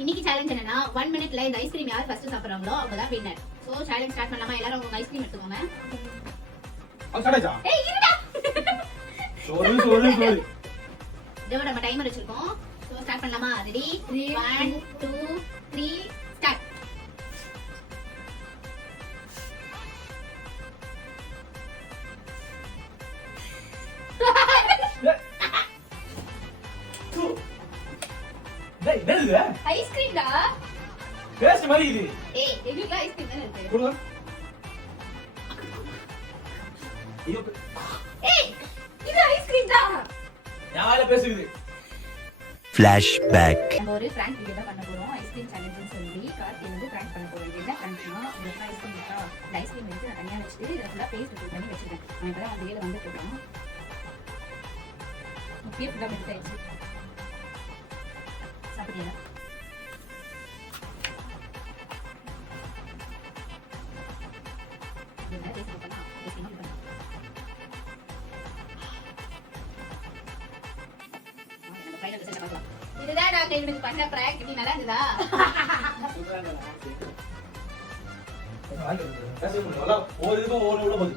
இன்னைக்கு சேலஞ்ச் என்னன்னா 1 மினிட்ல இந்த ஐஸ்கிரீம் யார் ஃபர்ஸ்ட் சாப்பிடுறாங்களோ அவங்க தான் வின்னர். சோ சேலஞ்ச் ஸ்டார்ட் பண்ணலாமா? எல்லாரும் உங்க ஐஸ்கிரீம் எடுத்துக்கோங்க. ஏய் இருடா. sorry இதோ நம்ம டைமர் வச்சிருக்கோம். சோ ஸ்டார்ட் பண்ணலாமா? Ready 1 2 3 start. டேய் என்னது ஐஸ்கிரீம் டா. பேஸ்ட் மாதிரி இது. ஏய் எதுக்கு ஐஸ்கிரீம் தான இருக்கு? குடுங்க. ஐயோ ஏய் இது ஐஸ்கிரீம் டா. யாரால பேசுது? Flashback. நம்ம ஒரு prank வீடியோ தான் பண்ண போறோம். ஐஸ்கிரீம் சேலஞ்சுன்னு சொல்லி கார்த்தி வந்து prank பண்ண போறோம். என்ன prankனா இந்த ஐஸ்கிரீம் இருக்கா? இந்த ஐஸ்கிரீம் எடுத்து நான் தனியா வச்சிட்டு இத ஃபுல்லா பேஸ்ட் ஃபில் பண்ணி வச்சிருக்கேன். அவன் இப்பதான் அந்த வேலை வந்து போறான். முக்கிய ஃபுல்லா மிக்ஸ் ஆயிடுச்சு. சாப்பிடுறியா? என்ன பேஸ்ட் பண்ணா? பேஸ்ட் பண்ணா. ஃபைனல் ரிசல்ட் பார்க்கலாம். இதுதான் நான் இவனுக்கு பண்ண பிராங்க். நீ நல்லா இருந்ததா? பேச முடியல. ஒரு இதுக்கும் ஒரு உள்ள போகுது.